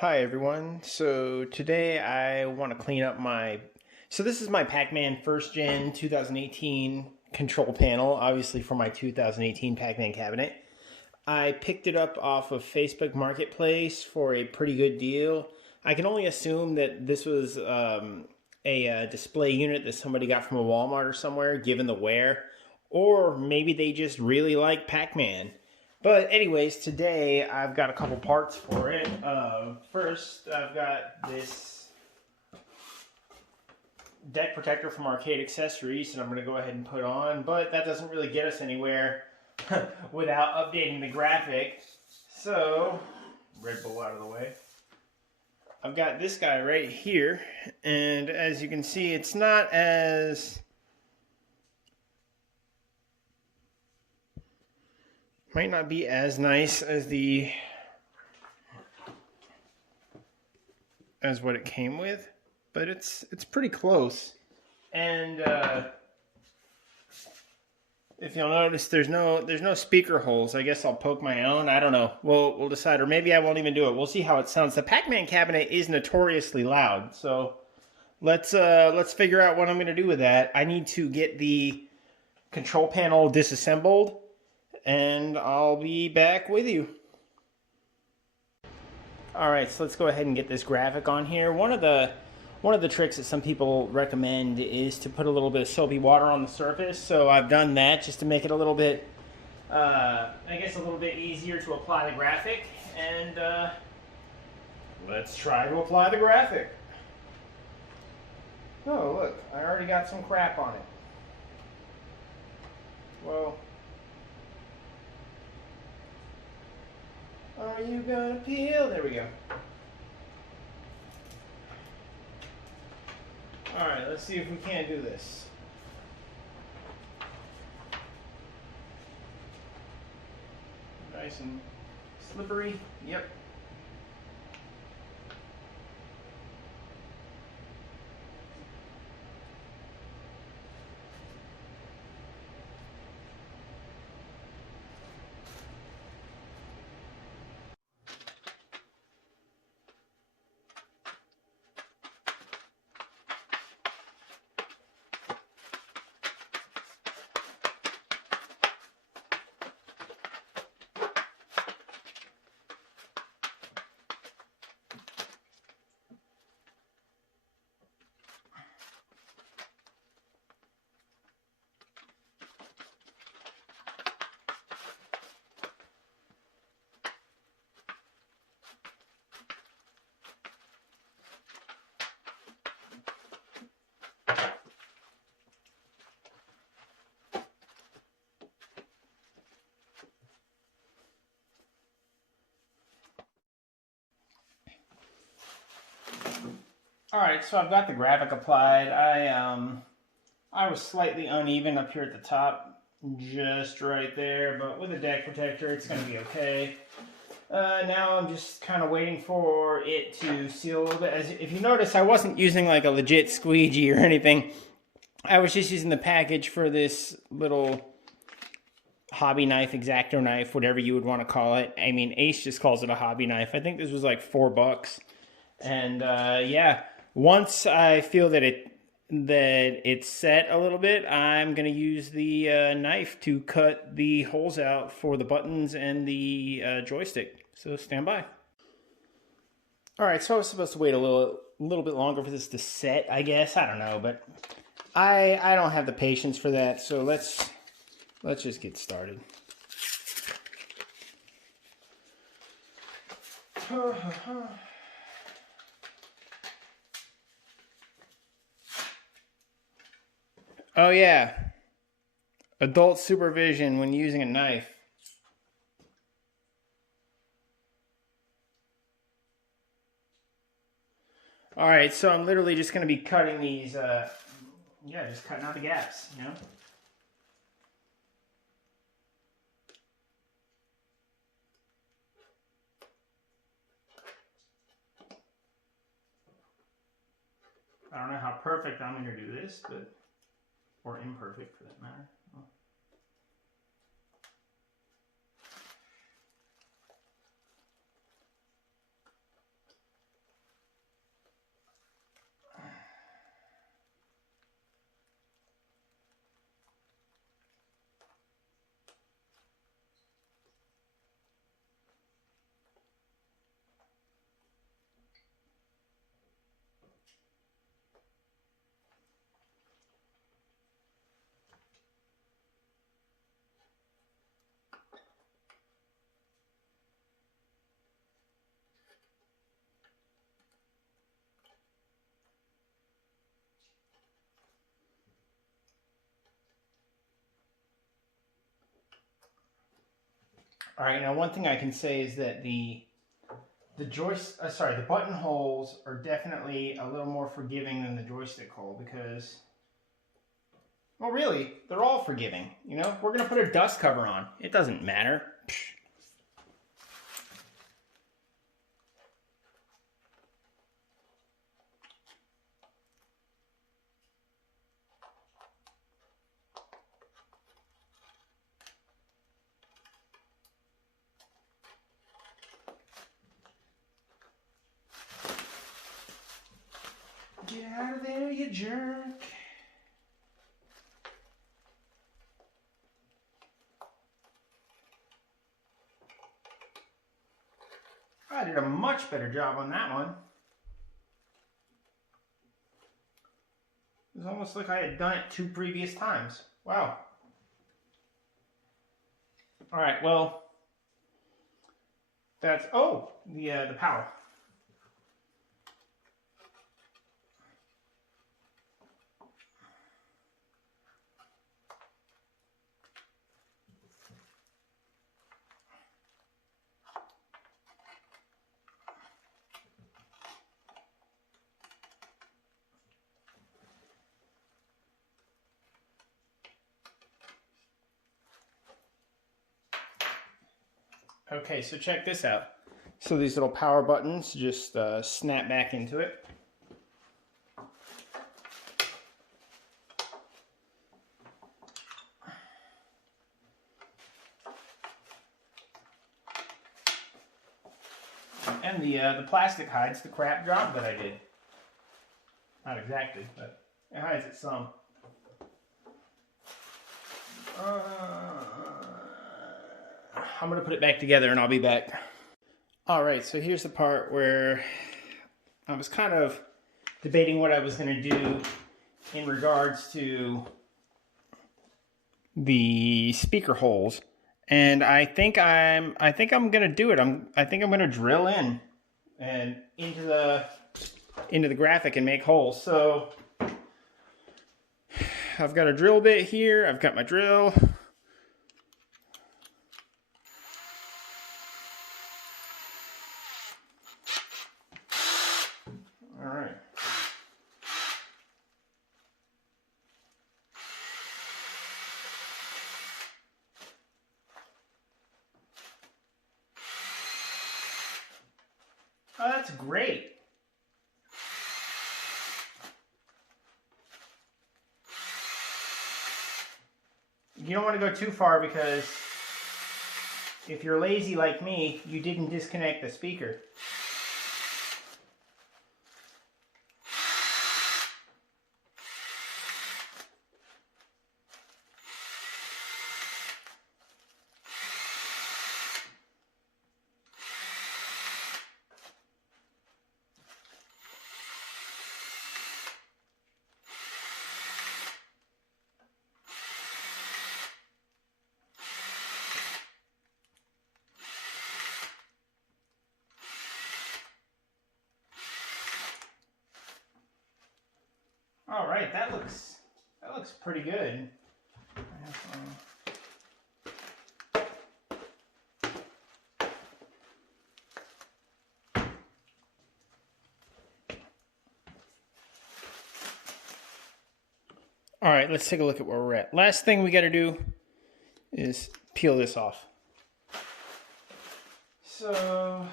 Hi everyone. So today I want to clean up this is my Pac-Man first gen 2018 control panel, obviously for my 2018 Pac-Man cabinet. I picked it up off of Facebook Marketplace for a pretty good deal. I can only assume that this was a display unit that somebody got from a Walmart or somewhere, given the wear. Or maybe they just really like Pac-Man. But anyways, today I've got a couple parts for it. First, I've got this deck protector from Arcade Accessories that I'm going to go ahead and put on. But that doesn't really get us anywhere without updating the graphic. So, Red Bull out of the way. I've got this guy right here. And as you can see, it's not as... might not be as nice as what it came with, but it's pretty close. And if you'll notice, there's no speaker holes. I guess I'll poke my own. I don't know. We'll decide, or maybe I won't even do it. We'll see how it sounds. The Pac-Man cabinet is notoriously loud, so let's figure out what I'm going to do with that. I need to get the control panel disassembled, and I'll be back with you. Alright, so let's go ahead and get this graphic on here. One of the tricks that some people recommend is to put a little bit of soapy water on the surface. So I've done that just to make it a little bit, I guess a little bit easier to apply the graphic. And let's try to apply the graphic. Oh, look, I already got some crap on it. Well... are you gonna peel? There we go. Alright, let's see if we can't do this. Nice and slippery. Yep. Alright, so I've got the graphic applied. I was slightly uneven up here at the top, just right there, but with a deck protector, it's going to be okay. Now I'm just kind of waiting for it to seal a little bit. If you notice, I wasn't using like a legit squeegee or anything. I was just using the package for this little hobby knife, X-Acto knife, whatever you would want to call it. I mean, Ace just calls it a hobby knife. I think this was like $4. And yeah, once I feel that it's set a little bit, I'm going to use the knife to cut the holes out for the buttons and the joystick. So stand by. Alright, so I was supposed to wait a little bit longer for this to set, I guess. I don't know, but I don't have the patience for that, so let's just get started. Oh yeah, adult supervision when using a knife. Alright, so I'm literally just going to be cutting these, just cutting out the gaps, you know? I don't know how perfect I'm going to do this, but... or imperfect for that matter. Oh. All right, now one thing I can say is that the button holes are definitely a little more forgiving than the joystick hole because, well, really, they're all forgiving. You know, we're gonna put a dust cover on. It doesn't matter. Get out of there, you jerk. I did a much better job on that one. It was almost like I had done it 2 previous times. Wow. All right, well, that's, oh, the power. Okay, so check this out. So these little power buttons just snap back into it. And the plastic hides the crap job that I did. Not exactly, but it hides it some. I'm going to put it back together and I'll be back. Alright, so here's the part where I was kind of debating what I was going to do in regards to the speaker holes. And I think I'm going to do it. I think I'm going to drill in and into the graphic and make holes. So I've got a drill bit here. I've got my drill. All right. Oh, that's great. You don't want to go too far because if you're lazy like me, you didn't disconnect the speaker. All right, that looks pretty good. All right, let's take a look at where we're at. Last thing we got to do is peel this off. So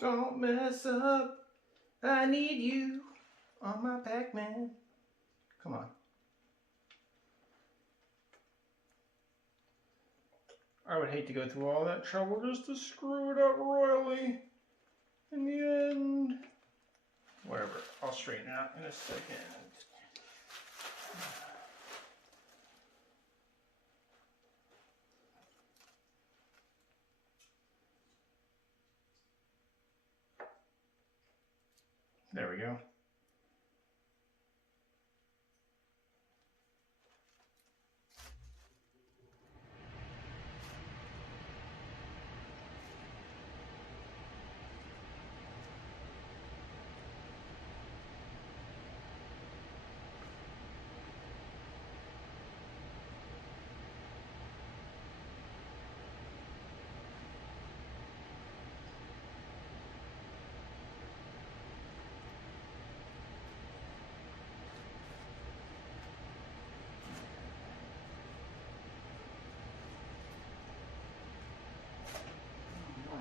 don't mess up. I need you on my Pac-Man. Come on. I would hate to go through all that trouble just to screw it up royally in the end. Whatever. I'll straighten out in a second. There we go.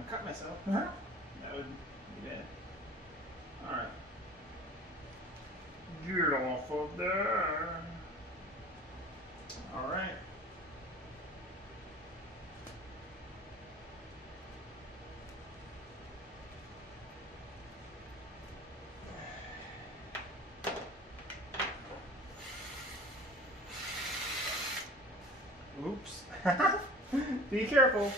Cut myself. That would be bad. Alright. Get off of there. Alright. Oops. Be careful.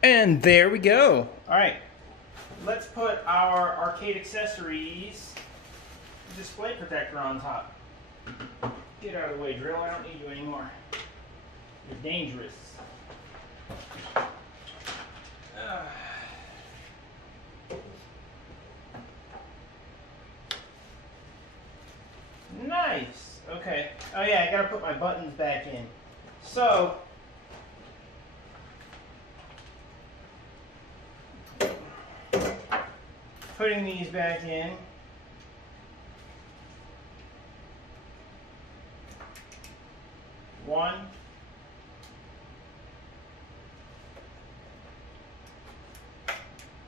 And there we go. All right, let's put our arcade accessories display protector on top. Get out of the way, drill. I don't need you anymore. You're dangerous. Nice. Okay. Oh yeah, I gotta put my buttons back in. So, putting these back in. One.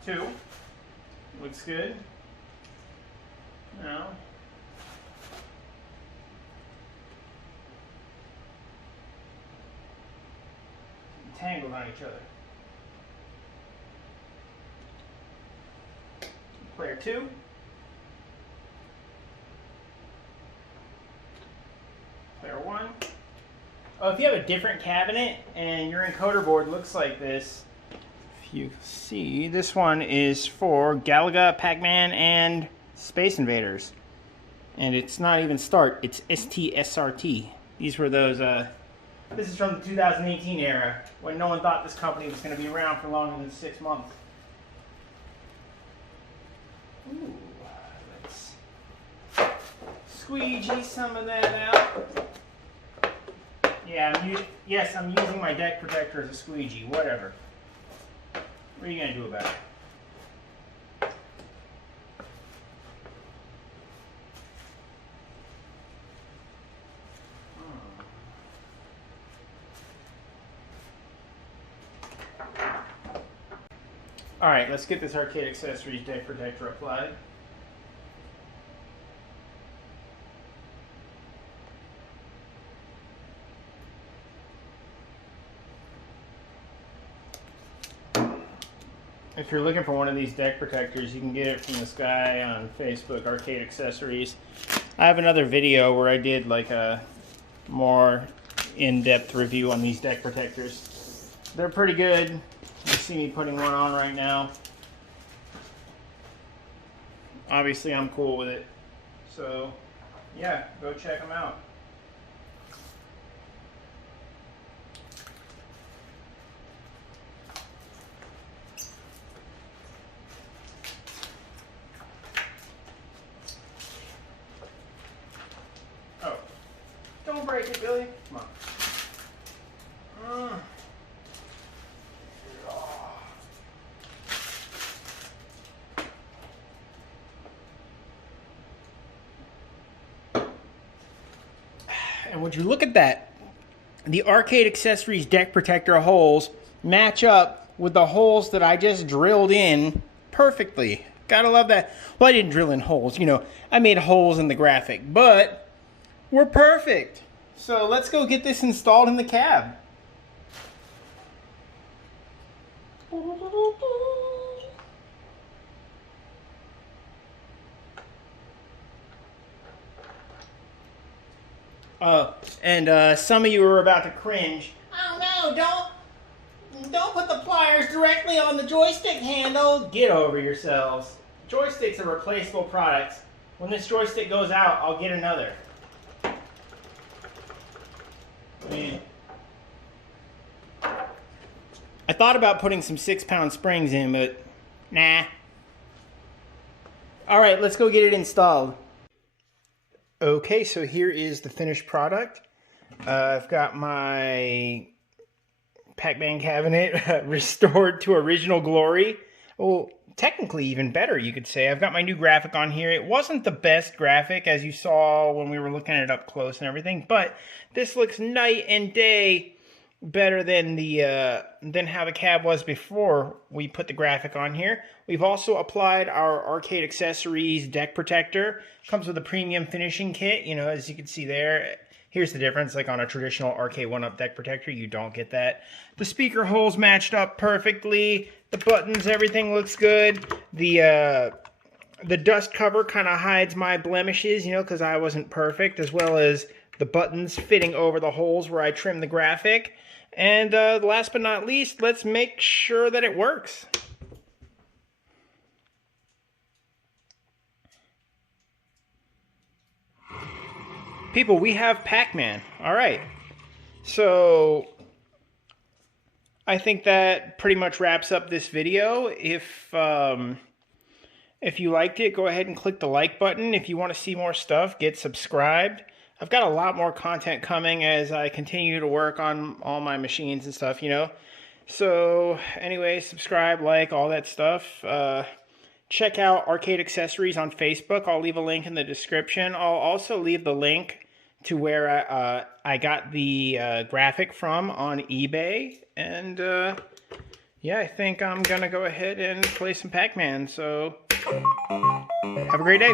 Two. Looks good. Now. Tangled on each other. Player 2. Player 1. Oh, if you have a different cabinet and your encoder board looks like this, if you see, this one is for Arcade1Up Pac-Man and Space Invaders. And it's not even START, it's STSRT. These were those, this is from the 2018 era, when no one thought this company was going to be around for longer than 6 months. Ooh, let's squeegee some of that out. Yeah, I'm using my deck protector as a squeegee, whatever. What are you going to do about it? Alright, let's get this Arcade Accessories deck protector applied. If you're looking for one of these deck protectors, you can get it from this guy on Facebook, Arcade Accessories. I have another video where I did like a more in-depth review on these deck protectors. They're pretty good. You see me putting one on right now. Obviously, I'm cool with it. So, yeah, go check them out. Oh, don't break it, Billy. Come on. And would you look at that? The Arcade Accessories deck protector holes match up with the holes that I just drilled in perfectly. Gotta love that. Well, I didn't drill in holes, you know, I made holes in the graphic, but we're perfect. So let's go get this installed in the cab. Oh, and some of you are about to cringe. Oh no, don't put the pliers directly on the joystick handle. Get over yourselves. Joysticks are replaceable products. When this joystick goes out, I'll get another. I thought about putting some 6-pound springs in, but nah. All right, let's go get it installed. Okay, so here is the finished product. I've got my Pac-Man cabinet restored to original glory. Well, technically even better, you could say. I've got my new graphic on here. It wasn't the best graphic, as you saw when we were looking at it up close and everything, but this looks night and day better than than how the cab was before we put the graphic on here. We've also applied our Arcade Accessories deck protector. Comes with a premium finishing kit, you know, as you can see there. Here's the difference, like on a traditional Arcade1Up deck protector, you don't get that. The speaker holes matched up perfectly. The buttons, everything looks good. The dust cover kind of hides my blemishes, you know, because I wasn't perfect, as well as the buttons fitting over the holes where I trimmed the graphic. And last but not least, let's make sure that it works. People, we have Pac-Man. All right. So I think that pretty much wraps up this video. If you liked it, go ahead and click the like button. If you want to see more stuff, get subscribed. I've got a lot more content coming as I continue to work on all my machines and stuff, you know. So anyway, subscribe, like, all that stuff. Check out Arcade Accessories on Facebook. I'll leave a link in the description. I'll also leave the link to where I got the graphic from on eBay. And yeah, I think I'm going to go ahead and play some Pac-Man. So have a great day.